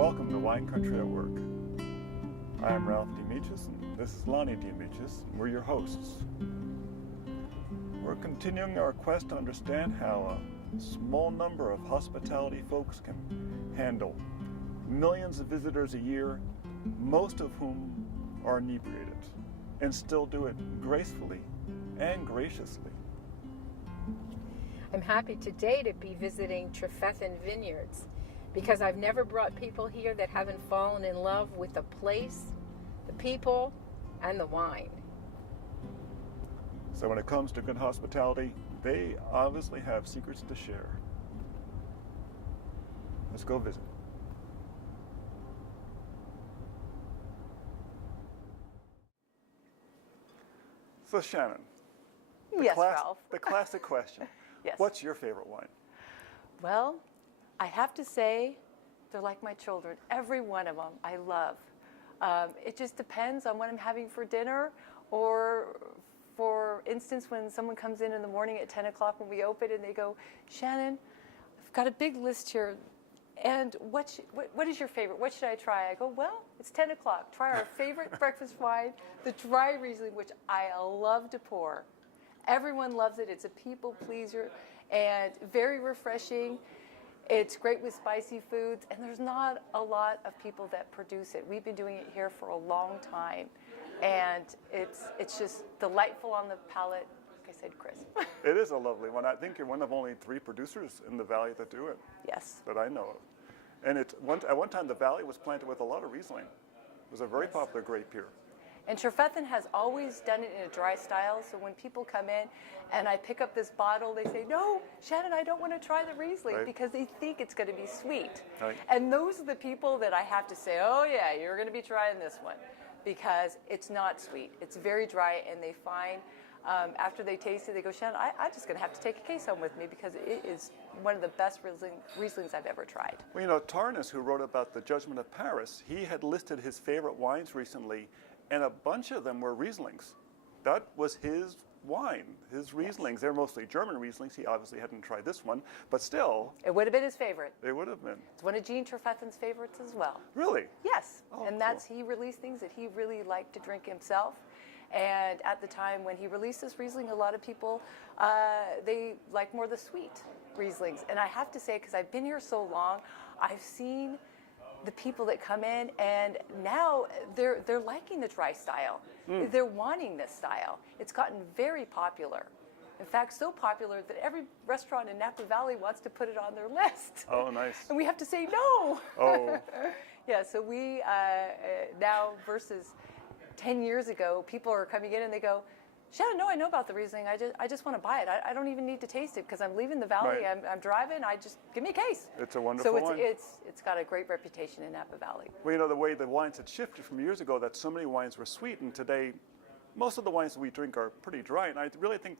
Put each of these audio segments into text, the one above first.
Welcome to Wine Country at Work. I am Ralph Dimichis, and this is Lonnie Dimichis, and we're your hosts. We're continuing our quest to understand how a small number of hospitality folks can handle millions of visitors a year, most of whom are inebriated, and still do it gracefully and graciously. I'm happy today to be visiting Trefethen Vineyards because I've never brought people here that haven't fallen in love with the place, the people, and the wine. So when it comes to good hospitality, they obviously have secrets to share. Let's go visit. So Shannon, Yes, Ralph. the classic question. Yes. What's your favorite wine? Well, I have to say, they're like my children. Every one of them I love. It just depends on what I'm having for dinner, or for instance, when someone comes in the morning at 10 o'clock when we open and they go, Shannon, I've got a big list here, and what is your favorite? What should I try? I go, well, it's 10 o'clock. Try our favorite breakfast wine, the dry Riesling, which I love to pour. Everyone loves it. It's a people pleaser and very refreshing. It's great with spicy foods, and there's not a lot of people that produce it. We've been doing it here for a long time, and it's just delightful on the palate. Like I said, Chris. It is a lovely one. I think you're one of only 3 producers in the valley that do it. Yes. That I know of. And at one time, the valley was planted with a lot of Riesling. It was a very popular grape here. And Trefethen has always done it in a dry style, so when people come in and I pick up this bottle, they say, no, Shannon, I don't want to try the Riesling, right, because they think it's going to be sweet. Right. And those are the people that I have to say, oh yeah, you're going to be trying this one, because it's not sweet. It's very dry, and they find after they taste it, they go, Shannon, I'm just going to have to take a case home with me, because it is one of the best Rieslings I've ever tried. Well, you know, Tarnas, who wrote about the Judgment of Paris, he had listed his favorite wines recently, and a bunch of them were Rieslings. That was his wine, his Rieslings. Yes. They're mostly German Rieslings. He obviously hadn't tried this one, but still. It would have been his favorite. It would have been. It's one of Jean Trefethen's favorites as well. Really? Yes. Oh, and that's, he released things that he really liked to drink himself. And at the time when he released this Riesling, a lot of people, they like more the sweet Rieslings. And I have to say, because I've been here so long, I've seen the people that come in, and now they're liking the dry style. They're wanting this style. It's gotten very popular. In fact, so popular that every restaurant in Napa Valley wants to put it on their list. Oh, nice. And we have to say no. Oh. Yeah, so we now versus 10 years ago, people are coming in and they go, Shannon, no, I know about the Riesling. I just want to buy it. I don't even need to taste it, because I'm leaving the valley. Right. I'm driving. Give me a case. It's a wonderful wine. So it's got a great reputation in Napa Valley. Well, you know, the way the wines had shifted from years ago, that so many wines were sweet, and today, most of the wines that we drink are pretty dry. And I really think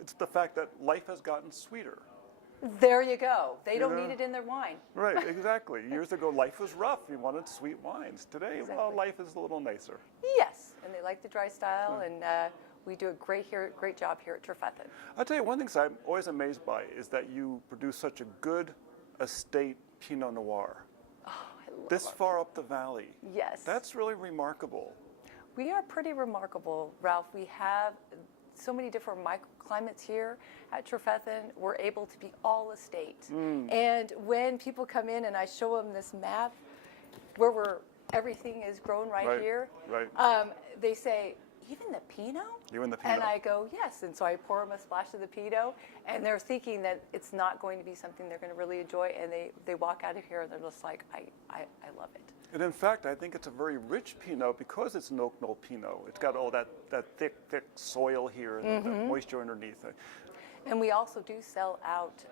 it's the fact that life has gotten sweeter. There you go. They don't need it in their wine. Right, exactly. Years ago, life was rough. You wanted sweet wines. Today, Exactly. Well, life is a little nicer. Yes, and they like the dry style, and we do a great job here at Trefethen. I'll tell you one thing I'm always amazed by is that you produce such a good estate Pinot Noir. Oh, I love This it. far up the valley. Yes. That's really remarkable. We are pretty remarkable, Ralph. We have so many different microclimates here at Trefethen. We're able to be all estate. And when people come in and I show them this map where everything is grown right here, they say, even the Pinot? Even the Pinot. And I go, yes. And so I pour them a splash of the Pinot, and they're thinking that it's not going to be something they're going to really enjoy, and they walk out of here and they're just like, I love it. And in fact, I think it's a very rich Pinot because it's an oak knoll Pinot. It's got all that thick soil here and the moisture underneath. And we also do sell out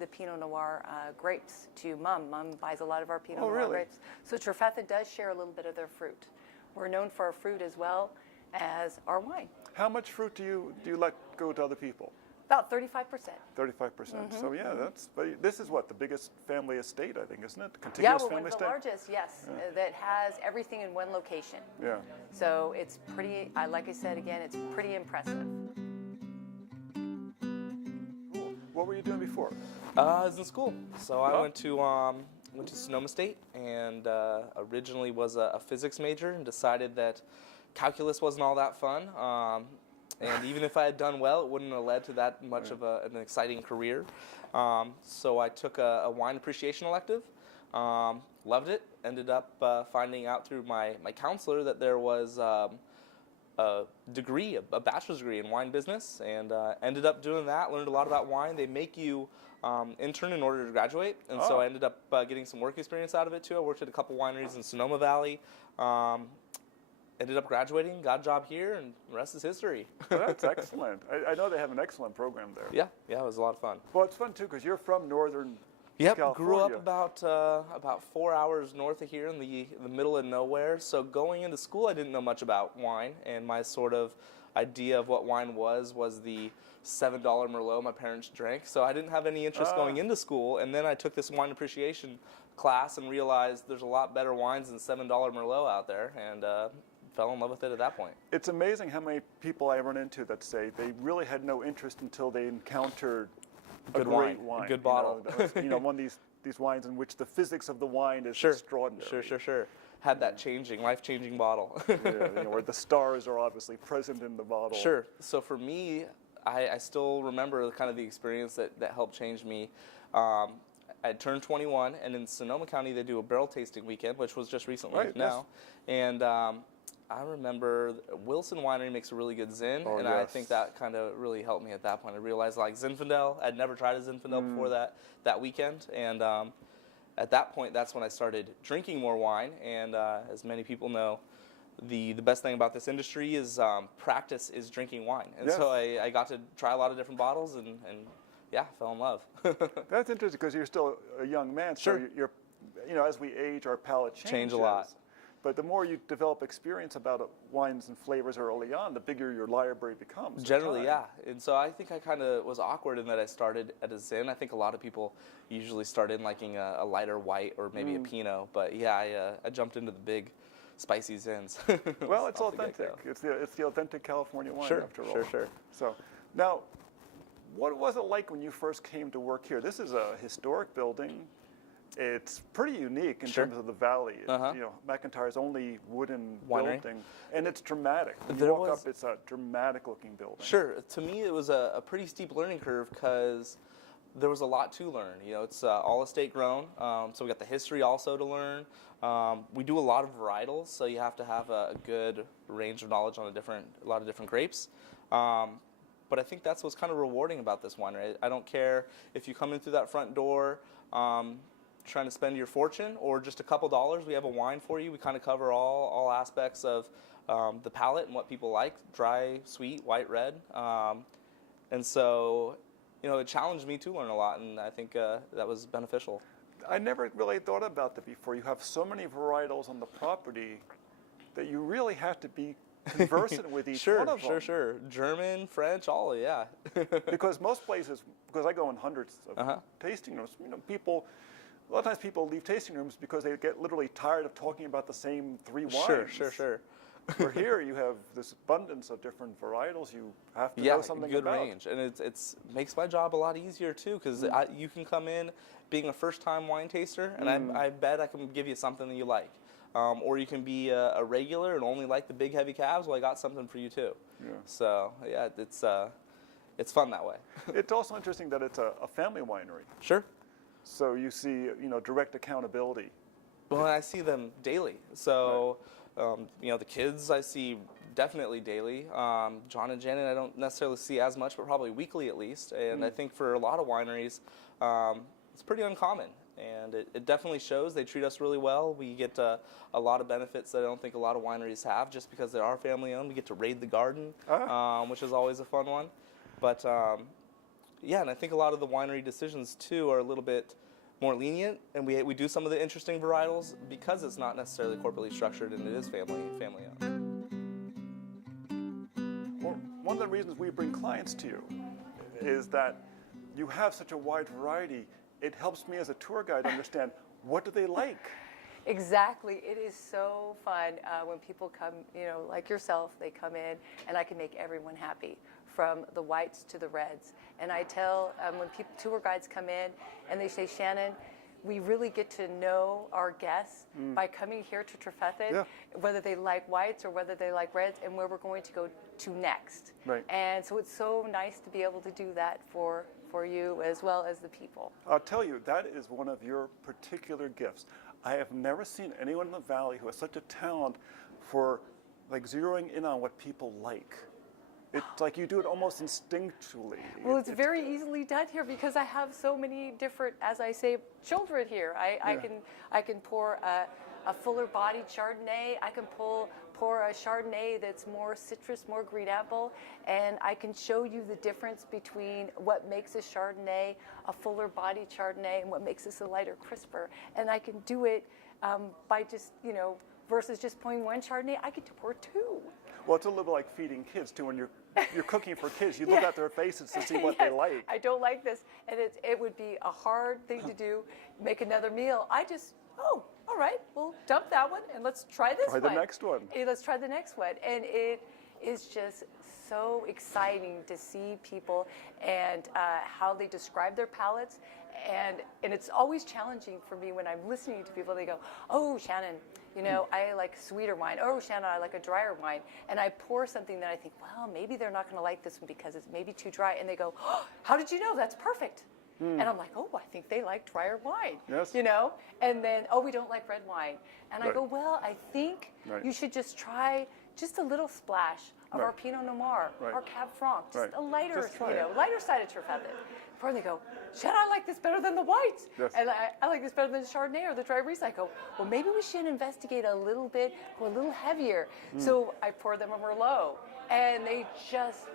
the Pinot Noir grapes to Mum. Mum buys a lot of our Pinot Noir grapes. So Trefethen does share a little bit of their fruit. We're known for our fruit as well as our wine. How much fruit do you let go to other people? About 35%. 35%. So yeah, but this is what, the biggest family estate, I think, isn't it? Contiguous we're family one of the estate? largest, yes, that has everything in one location. Yeah. So it's pretty, like I said again, it's pretty impressive. What were you doing before? I was in school. So I Oh. went to went to Sonoma State and originally was a physics major and decided that calculus wasn't all that fun. And even if I had done well, it wouldn't have led to that much of an exciting career. So I took a wine appreciation elective. Loved it. Ended up finding out through my counselor that there was a degree, a bachelor's degree in wine business, and ended up doing that. Learned a lot about wine. They make you intern in order to graduate, and so I ended up getting some work experience out of it too. I worked at a couple wineries in Sonoma Valley. Ended up graduating, got a job here, and the rest is history. Well, that's excellent. I know they have an excellent program there. Yeah, it was a lot of fun. Well, it's fun too because you're from northern California. Grew up about 4 hours north of here in the middle of nowhere. So going into school, I didn't know much about wine, and my sort of idea of what wine was the $7 Merlot my parents drank. So I didn't have any interest going into school, and then I took this wine appreciation class and realized there's a lot better wines than $7 Merlot out there, and fell in love with it at that point. It's amazing how many people I run into that say they really had no interest until they encountered a great wine. A good bottle. One of these wines in which the physics of the wine is extraordinary. Sure. Had that life-changing bottle. Where the stars are obviously present in the bottle. Sure. So for me, I still remember kind of the experience that helped change me. I turned 21, and in Sonoma County they do a barrel tasting weekend, which was just recently now. Yes. And I remember Wilson Winery makes a really good Zin, and I think that kind of really helped me at that point. I realized I like Zinfandel. I'd never tried a Zinfandel before that weekend, and at that point, that's when I started drinking more wine. And as many people know, the best thing about this industry is practice is drinking wine. And so I got to try a lot of different bottles, and fell in love. That's interesting because you're still a young man. So you're as we age, our palate changes. Change a lot. But the more you develop experience about wines and flavors early on, the bigger your library becomes. Generally, yeah. And so I think I kind of was awkward in that I started at a Zin. I think a lot of people usually start in liking a lighter white or maybe a Pinot. But I jumped into the big spicy Zins. Well, it's authentic. It's the authentic California wine after all. Sure. So now, what was it like when you first came to work here? This is a historic building. It's pretty unique in terms of the valley. McIntyre's only wooden building, and it's dramatic. When you walk up, it's a dramatic-looking building. Sure. To me, it was a pretty steep learning curve because there was a lot to learn. It's all estate grown, so we got the history also to learn. We do a lot of varietals, so you have to have a good range of knowledge on a lot of different grapes. But I think that's what's kind of rewarding about this winery. I don't care if you come in through that front door trying to spend your fortune or just a couple dollars. We have a wine for you. We kind of cover all aspects of the palate and what people like: dry, sweet, white, red. And so, it challenged me to learn a lot, and I think that was beneficial. I never really thought about that before. You have so many varietals on the property that you really have to be conversant with each one of them. Sure. German, French, all, yeah. Because most places, because I go in hundreds of tasting rooms, a lot of times people leave tasting rooms because they get literally tired of talking about the same three wines. Sure. For here, you have this abundance of different varietals you have to know something good about. Range, and it's makes my job a lot easier too, because you can come in being a first-time wine taster, and I bet I can give you something that you like. Or you can be a regular and only like the big heavy cabs. Well, I got something for you too. Yeah. So it's fun that way. It's also interesting that it's a family winery. Sure. So you see, direct accountability. Well, I see them daily. So, the kids I see definitely daily. John and Janet I don't necessarily see as much, but probably weekly at least. And I think for a lot of wineries, it's pretty uncommon. And it definitely shows. They treat us really well. We get a lot of benefits that I don't think a lot of wineries have just because they are family owned. We get to raid the garden, which is always a fun one. But and I think a lot of the winery decisions too are a little bit more lenient, and we do some of the interesting varietals because it's not necessarily corporately structured and it is family owned. Well, one of the reasons we bring clients to you is that you have such a wide variety. It helps me as a tour guide understand what do they like. Exactly. It is so fun when people come, like yourself, they come in and I can make everyone happy, from the whites to the reds. And I tell when tour guides come in and they say, Shannon, we really get to know our guests by coming here to Trefethen, whether they like whites or whether they like reds, and where we're going to go to next. Right. And so it's so nice to be able to do that for you as well as the people. I'll tell you, that is one of your particular gifts. I have never seen anyone in the Valley who has such a talent for like zeroing in on what people like. It's like you do it almost instinctually. Well, it's very easily done here because I have so many different, as I say, children here. I can pour a fuller bodied Chardonnay. I can pour a Chardonnay that's more citrus, more green apple, and I can show you the difference between what makes a Chardonnay a fuller bodied Chardonnay and what makes this a lighter, crisper. And I can do it by just, versus just pouring one Chardonnay, I get to pour two. Well, it's a little like feeding kids too. When you're cooking for kids, you look at their faces to see what they like. I don't like this, and it would be a hard thing to do. Make another meal. I just all right, we'll dump that one and let's try this one. Try the next one. Let's try the next one, and it is just so exciting to see people and how they describe their palates, and it's always challenging for me when I'm listening to people. They go, "Oh, Shannon, I like sweeter wine. Oh, Shannon, I like a drier wine." And I pour something that I think, well, maybe they're not going to like this one because it's maybe too dry. And they go, "Oh, how did you know? That's perfect." And I'm like, "Oh, I think they like drier wine." Yes. And then, "Oh, we don't like red wine." And I go, "Well, I think you should just try just a little splash of our Pinot Noir, our Cab Franc, just a lighter, lighter side of Trefethen." And they go, "Shannon, I like this better than the whites." Yes. And I like this better than the Chardonnay or the dry Riesling. I go, "Well, maybe we should investigate a little bit, go a little heavier." So I pour them a Merlot, and they just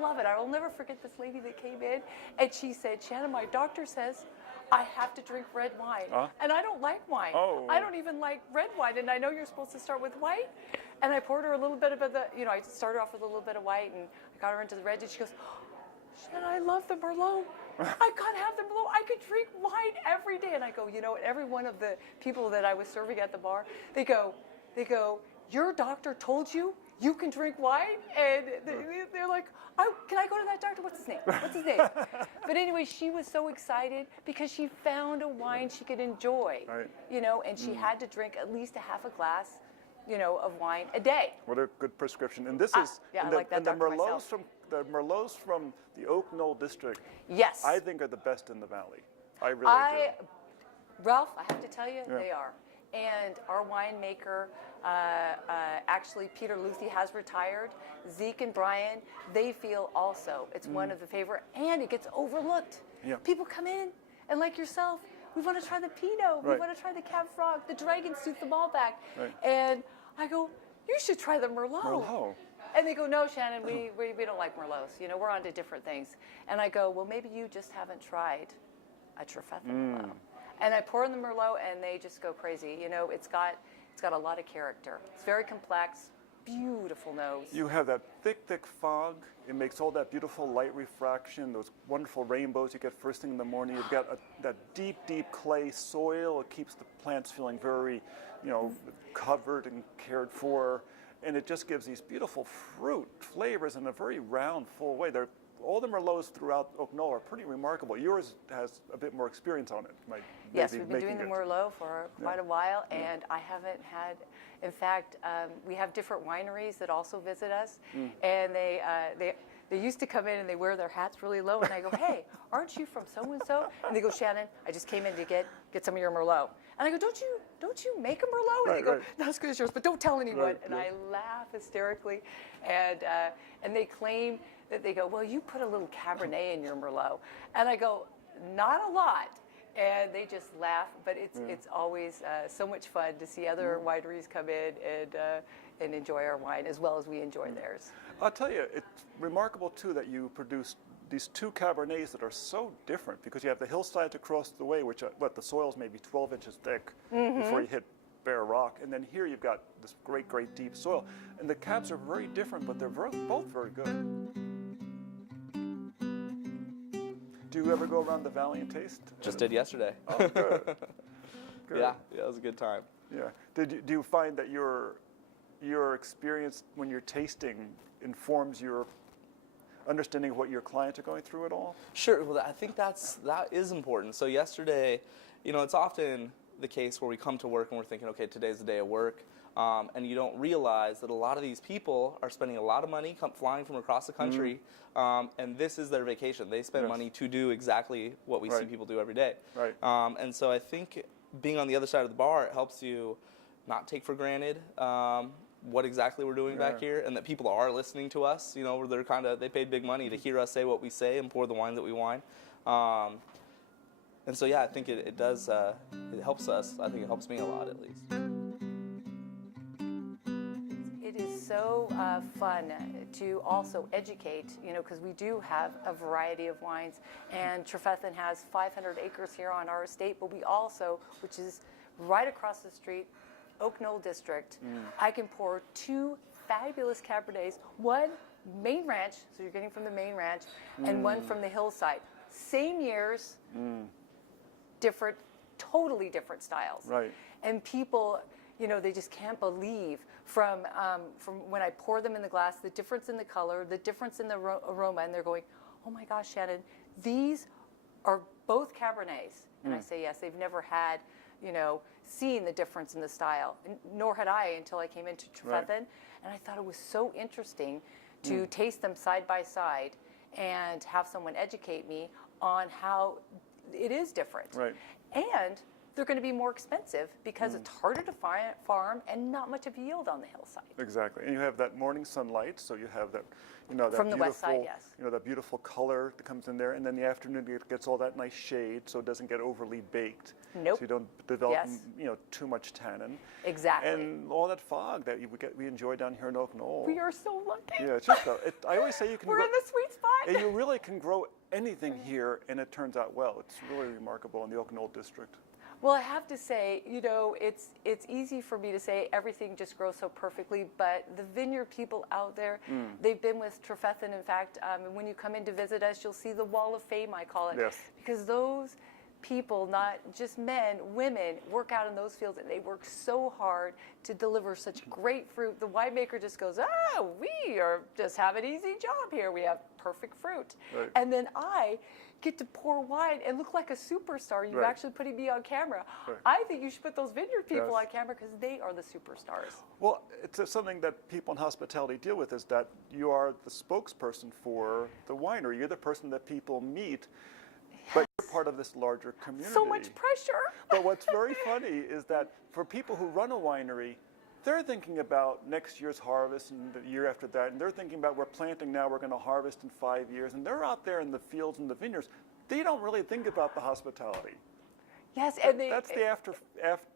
love it. I will never forget this lady that came in, and she said, "Shannon, my doctor says I have to drink red wine, and I don't like wine. Oh. I don't even like red wine, and I know you're supposed to start with white." And I poured her a little bit of I started off with a little bit of white, and I got her into the red, and she goes, "Shannon, I love the Merlot. I can't have the Merlot. I could drink wine every day." And I go, every one of the people that I was serving at the bar, they go, "Your doctor told you you can drink wine?" And they're like, "Can I go to that doctor? What's his name? What's his name?" But anyway, she was so excited because she found a wine she could enjoy, and she had to drink at least a half a glass, of wine a day. What a good prescription. And this is I like that doctor myself. The Merlots from the Oak Knoll district. Yes. I think are the best in the Valley. I really do. Ralph, I have to tell you, they are. And our winemaker, actually Peter Luthi has retired. Zeke and Brian, they feel also it's one of the favorite, and it gets overlooked. Yeah. People come in, and like yourself, we want to try the Pinot, we want to try the Cab Franc, the Dragonstooth, the Malbec. Right. And I go, "You should try the Merlot." Merlot. And they go, "No, Shannon, we don't like Merlots. We're on to different things." And I go, "Well, maybe you just haven't tried a Trefethen Merlot." And I pour in the Merlot, and they just go crazy. It's got a lot of character. It's very complex, beautiful nose. You have that thick fog. It makes all that beautiful light refraction, those wonderful rainbows you get first thing in the morning. You've got that deep clay soil. It keeps the plants feeling very, covered and cared for. And it just gives these beautiful fruit flavors in a very round, full way. All the Merlots throughout Oak Knoll are pretty remarkable. Yours has a bit more experience on it. Yes, we've been doing the Merlot for quite a while, and I haven't had. In fact, we have different wineries that also visit us, and they used to come in and they wear their hats really low, and I go, "Hey, aren't you from so and so?" And they go, "Shannon, I just came in to get some of your Merlot." And I go, "Don't you make a Merlot?" And they go, "Not as good as yours, but don't tell anyone." And I laugh hysterically, and they claim that they go, "Well, you put a little Cabernet in your Merlot," and I go, "Not a lot." And they just laugh, but it's always so much fun to see other wineries come in and enjoy our wine as well as we enjoy theirs. I'll tell you, it's remarkable too that you produce these two Cabernets that are so different, because you have the hillsides across the way, which the soil's maybe 12 inches thick before you hit bare rock, and then here you've got this great deep soil, and the Cabs are very different, but they're both very good. Do you ever go around the valley and taste? Just did yesterday. Oh, good. Good. Yeah, it was a good time. Yeah. Do you find that your experience when you're tasting informs your understanding of what your clients are going through at all? Sure. Well, I think that is important. So yesterday, it's often the case where we come to work and we're thinking, okay, today's the day of work, and you don't realize that a lot of these people are spending a lot of money flying from across the country, and this is their vacation. They spend money to do exactly what we see people do every day. Right. And so I think being on the other side of the bar, it helps you not take for granted what exactly we're doing back here, and that people are listening to us. They paid big money to hear us say what we say and pour the wine that we wine. And so, yeah, I think it does, it helps us. I think it helps me a lot, at least. It is so fun to also educate, because we do have a variety of wines, and Trefethen has 500 acres here on our estate, but we also, which is right across the street, Oak Knoll District, I can pour 2 fabulous Cabernets, one main ranch, so you're getting from the main ranch, and one from the hillside. Same years, totally different styles. Right. And people, they just can't believe from when I pour them in the glass, the difference in the color, the difference in the aroma, and they're going, oh my gosh, Shannon, these are both Cabernets. And I say, yes, they've never had, seen the difference in the style, nor had I until I came into Trefethen. Right. And I thought it was so interesting to taste them side by side and have someone educate me on how it is different. Right. And they're going to be more expensive because it's harder to farm and not much of yield on the hillside. Exactly. And you have that morning sunlight, so you have that, that From the beautiful, west side, yes. That beautiful color that comes in there, and then the afternoon it gets all that nice shade, so it doesn't get overly baked. Nope. So you don't develop, Yes. too much tannin. Exactly. And all that fog that we enjoy down here in Oak Knoll. We are so lucky. Yeah, it's just I always say you can. We're in the sweet spot. And you really can grow anything here, and it turns out well. It's really remarkable in the Oak Knoll district. Well, I have to say, it's easy for me to say everything just grows so perfectly, but the vineyard people out there, they've been with Trefethen. In fact, when you come in to visit us, you'll see the Wall of Fame, I call it. Yes. Because those people, not just men, women, work out in those fields, and they work so hard to deliver such great fruit. The winemaker just goes, we are just have an easy job here. We have perfect fruit. Right. And then I get to pour wine and look like a superstar. You're Right. actually putting me on camera. Right. I think you should put those vineyard people Yes. on camera because they are the superstars. Well, it's something that people in hospitality deal with, is that you are the spokesperson for the winery. You're the person that people meet, but you're part of this larger community. So much pressure. But what's very funny is that for people who run a winery, they're thinking about next year's harvest and the year after that, and they're thinking about, we're planting now, we're going to harvest in 5 years, and they're out there in the fields and the vineyards. They don't really think about the hospitality. Yes, and That's the after.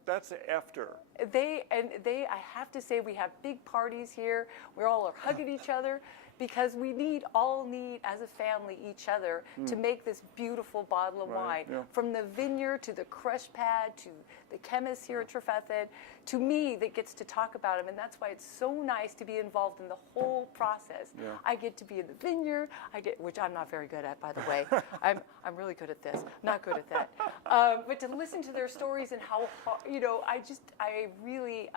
That's the after. I have to say, we have big parties here. We all are hugging each other because we all need as a family each other to make this beautiful bottle of Right, wine. yeah. From the vineyard to the crush pad to the chemists here at Trefethen, to me that gets to talk about them, and that's why it's so nice to be involved in the whole process. Yeah. I get to be in the vineyard, which I'm not very good at, by the way. I'm really good at this, not good at that. But to listen to their stories and how hard, I really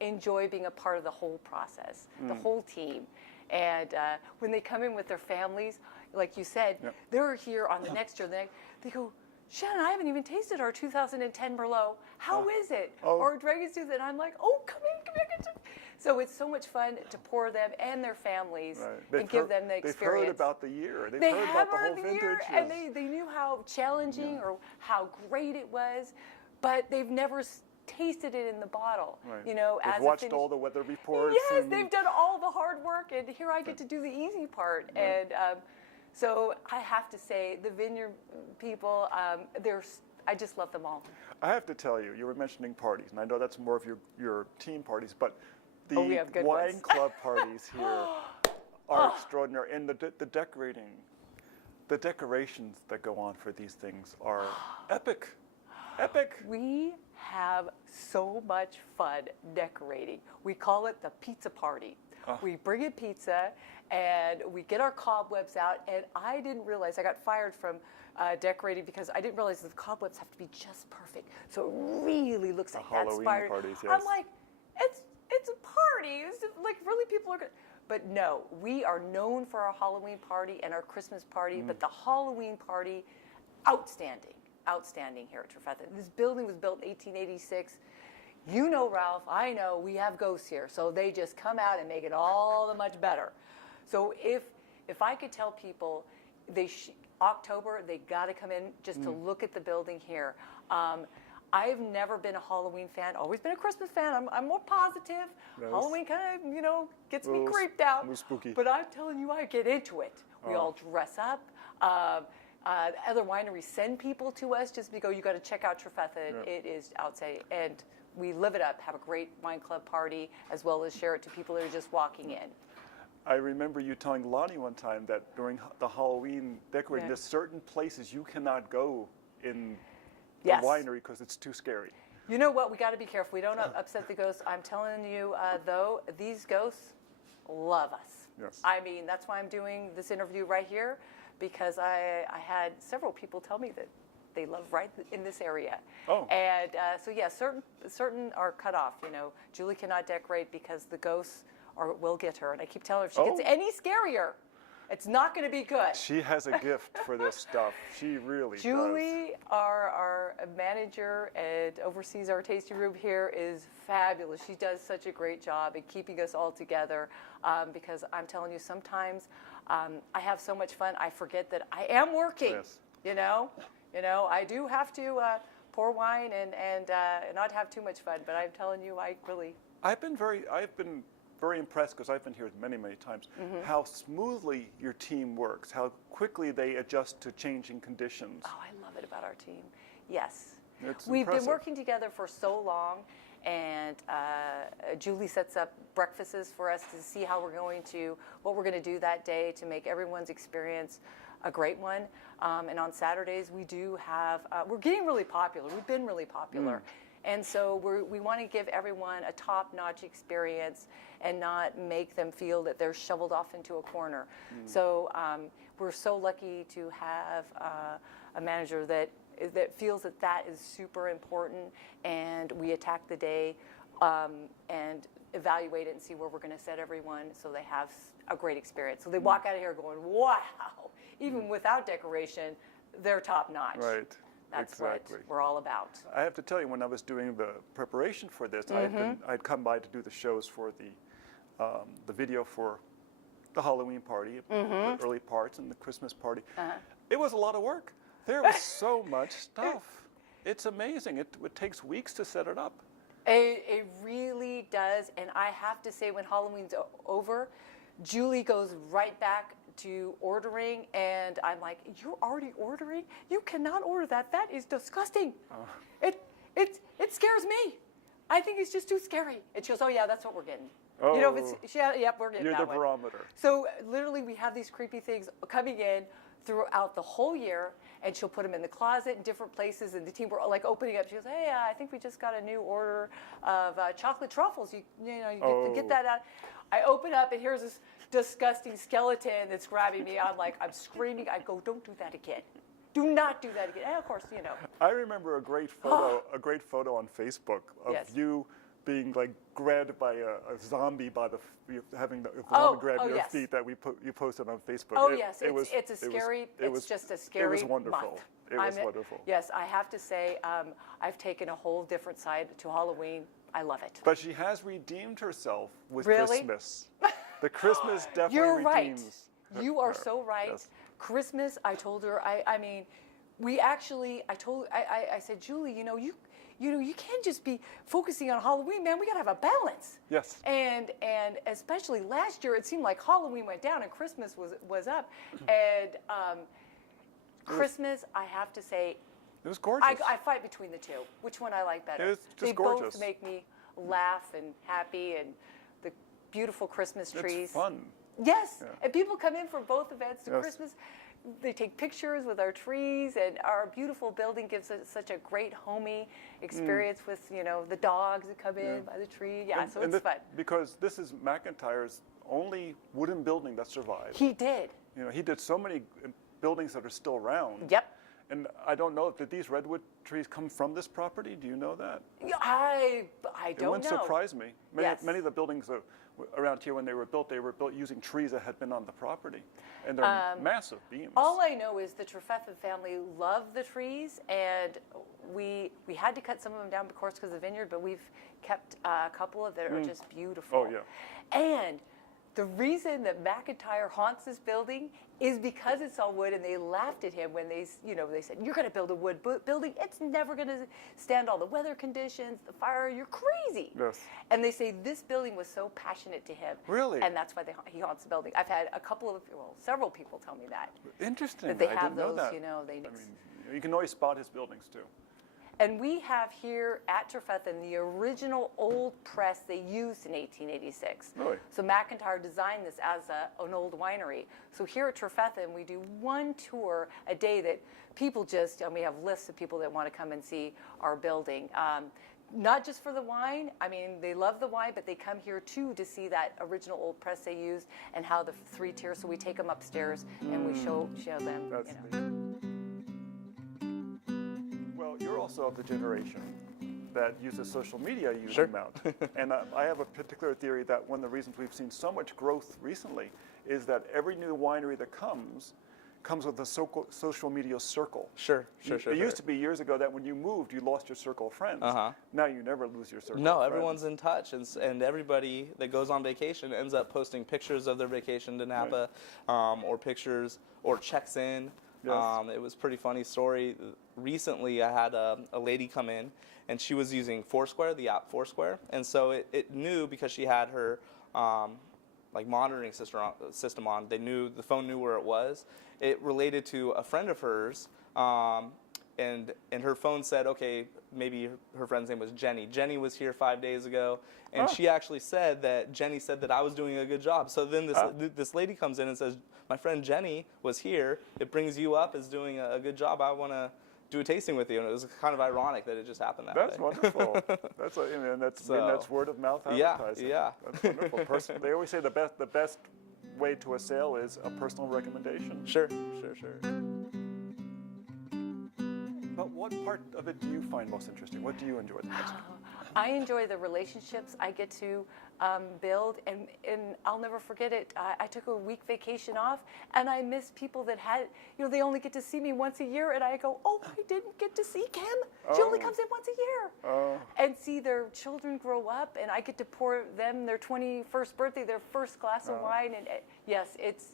enjoy being a part of the whole process, the whole team. And when they come in with their families, like you said, they're here on the next year. They go, Shannon, I haven't even tasted our 2010 Merlot. How is it? Or Dragon's Tooth. And I'm like, come in. So it's so much fun to pour them and their families and give them the experience. They've heard about the year. They've They heard have about the whole heard the vintage. year, and they knew how challenging or how great it was, but they've never tasted it in the bottle. Right. As They've watched all the weather reports. Yes, and they've done all the hard work, and here I get to do the easy part. Right. And so I have to say, the vineyard people, I just love them all. I have to tell you were mentioning parties, and I know that's more of your team parties, but the we have good wine ones. club parties here are extraordinary, and the decorating, the decorations that go on for these things are epic. Epic. We have so much fun decorating. We call it the pizza party. We bring in pizza and we get our cobwebs out, and I didn't realize, I got fired from decorating because I didn't realize the cobwebs have to be just perfect. So it really looks like that's Halloween fired. parties, yes. I'm like, it's a party. It's like, really, people are good. But no, we are known for our Halloween party and our Christmas party, but the Halloween party, outstanding here at Trefethen. This building was built in 1886. You know, Ralph, I know, we have ghosts here, so they just come out and make it all the much better. So if I could tell people, October, they got to come in just to look at the building here. I've never been a Halloween fan, always been a Christmas fan. I'm more positive. Nice. Halloween kind of, gets me creeped out. A little spooky. But I'm telling you, I get into it. We all dress up. Other wineries send people to us just to go, you got to check out Trefethen. Yeah. It is outside. And we live it up, have a great wine club party, as well as share it to people that are just walking in. I remember you telling Lonnie one time that during the Halloween decorating, there's certain places you cannot go in the winery because it's too scary. You know what? We got to be careful. We don't upset the ghosts. I'm telling you, though, these ghosts love us. Yes. I mean, that's why I'm doing this interview right here, because I had several people tell me that they live right in this area. Oh. And so, yeah, certain are cut off. Julie cannot decorate because the ghosts will get her. And I keep telling her if she gets any scarier, it's not going to be good. She has a gift for this stuff. She really does. Julie, our manager and oversees our tasting room here, is fabulous. She does such a great job in keeping us all together because I'm telling you, sometimes I have so much fun, I forget that I am working. Yes. I do have to pour wine and not have too much fun, but I'm telling you, I've been very impressed, because I've been here many times, how smoothly your team works, how quickly they adjust to changing conditions. Oh, I love it about our team. Yes. We've been working together for so long, and Julie sets up breakfasts for us to see what we're going to do that day to make everyone's experience a great one. And on Saturdays, we do have, we're getting really popular. We've been really popular. And so we want to give everyone a top-notch experience and not make them feel that they're shoveled off into a corner. So we're so lucky to have a manager that feels that is super important, and we attack the day and evaluate it and see where we're going to set everyone so they have a great experience. So they walk out of here going, wow, even without decoration, they're top-notch. Right. That's what we're all about. I have to tell you, when I was doing the preparation for this, I'd come by to do the shows for the video for the Halloween party, the early parts, and the Christmas party. It was a lot of work. There was so much stuff. It's amazing. It takes weeks to set it up. It really does. And I have to say, when Halloween's over, Julie goes right back to ordering, and I'm like, you're already ordering? You cannot order that. That is disgusting. It scares me. I think it's just too scary. And she goes, oh yeah, that's what we're getting. Oh, yep, we're getting you're that the one. barometer. So literally, we have these creepy things coming in throughout the whole year, and she'll put them in the closet in different places, and the team were like opening up. She goes, hey, I think we just got a new order of chocolate truffles. You get that out. I open up, and here's this disgusting skeleton that's grabbing me. I'm screaming. I go, don't do that again. Do not do that again. And of course, I remember a great photo on Facebook of you being grabbed by a zombie having the zombie grab your feet that you posted on Facebook. Oh yes, it's just a scary. It was wonderful. Month. It was wonderful. Yes, I have to say, I've taken a whole different side to Halloween. I love it. But she has redeemed herself with really? Christmas. The Christmas definitely You're redeems. Right. You are so right. Yes. Christmas, I told her. I said, Julie, you can't just be focusing on Halloween, man. We got to have a balance. Yes. And especially last year, it seemed like Halloween went down and Christmas was up. And Christmas, I have to say, it was gorgeous. I fight between the two. Which one I like better? It was just they gorgeous. both make me laugh and happy, and the beautiful Christmas trees. It's fun. Yes, Yeah. and people come in for both events to Yes. Christmas. They take pictures with our trees, and our beautiful building gives us such a great homey experience with the dogs that come in by the tree. Yeah, so it's fun. Because this is McIntyre's only wooden building that survived. He did. He did so many buildings that are still around. Yep. And I don't know, did these redwood trees come from this property? Do you know that? Yeah, I It don't wouldn't know. surprise me. Yes. Many of the buildings around here, when they were built using trees that had been on the property. And they're massive beams. All I know is the Trefethen family loved the trees, and we had to cut some of them down, of course, because of the vineyard, but we've kept a couple of that are just beautiful. Oh, yeah. And the reason that McIntyre haunts this building is because it's all wood, and they laughed at him when they said, "You're going to build a wood building. It's never going to stand all the weather conditions, the fire. You're crazy." Yes. And they say this building was so passionate to him. Really? And that's why he haunts the building. I've had several people tell me that. Interesting. That they I have didn't those, know that. they. I mean, you can always spot his buildings too. And we have here at Trefethen the original old press they used in 1886. Really? So McIntyre designed this as an old winery. So here at Trefethen, we do one tour a day that people and we have lists of people that want to come and see our building. Not just for the wine. I mean, they love the wine, but they come here too to see that original old press they used and how the 3 tiers. So we take them upstairs and we show them. That's neat. Well, you're also of the generation that uses social media a huge amount. And I have a particular theory that one of the reasons we've seen so much growth recently is that every new winery that comes with a social media circle. Sure. It used to be years ago that when you moved, you lost your circle of friends. Now you never lose your circle of No, friends. everyone's in touch, and everybody that goes on vacation ends up posting pictures of their vacation to Napa, or pictures, or checks in. Yes. It was a pretty funny story. Recently, I had a lady come in, and she was using Foursquare, the app Foursquare, and so it knew, because she had her monitoring system on. The phone knew where it was. It related to a friend of hers, and her phone said, okay, maybe her friend's name was Jenny. Jenny was here 5 days ago, and she actually said that Jenny said that I was doing a good job. So then this lady comes in and says, my friend Jenny was here. It brings you up as doing a good job. I want to do a tasting with you. And it was kind of ironic that it just happened that way. That's wonderful. That's word of mouth advertising. Yeah. That's wonderful. They always say the best way to a sale is a personal recommendation. Sure. But what part of it do you find most interesting? What do you enjoy the most? I enjoy the relationships I get to build, and I'll never forget it. I took a week vacation off, and I miss people that had, they only get to see me once a year, and I go, oh, I didn't get to see Kim. She only comes in once a year. And see their children grow up, and I get to pour them their 21st birthday, their first glass of wine, and yes, it's,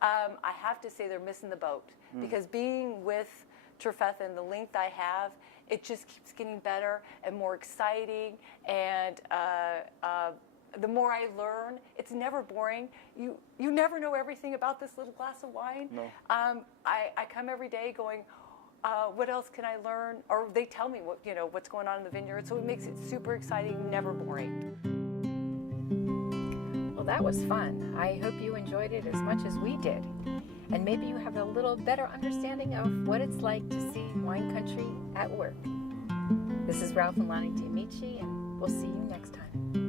I have to say they're missing the boat, because being with Trefethen, the length I have, it just keeps getting better and more exciting, and the more I learn, it's never boring. You never know everything about this little glass of wine. No. I come every day going, what else can I learn? Or they tell me what's going on in the vineyard, so it makes it super exciting, never boring. Well, that was fun. I hope you enjoyed it as much as we did. And maybe you have a little better understanding of what it's like to see wine country at work. This is Ralph and Lonnie D'Amici, and we'll see you next time.